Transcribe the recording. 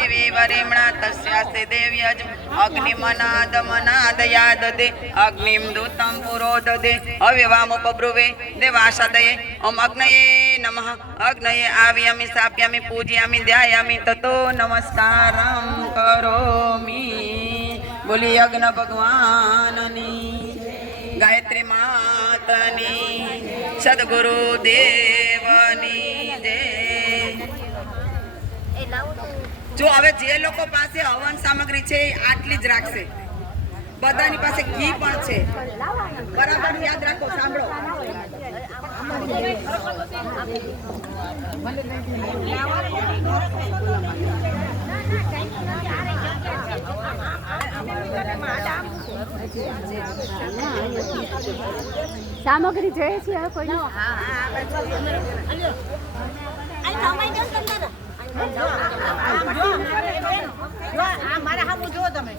दिवे वरेम्णा तस्यास्ते देव्यज अग्निमनादमनादयाददे अग्निं दूतं पुरोददे अव्यवामुपब्रुवे देवाशादये ओम अग्नये नमः अग्नये आव्यामि स्थाप्यामि पूजयामि ध्यायामि ततो नमस्कारं करोमि। बोली अग्न भगवाननी गायत्री मातनी सद्गुरु देवनी जय। जो હવે જે લોકો પાસે હવન સામગ્રી છે આટલી જ રાખશે, બધાની પાસે ઘી પણ છે, બરાબર યાદ રાખો, સાંભળો। સામગ્રી જોઈએ છે કોઈ મારા હામું જો તમે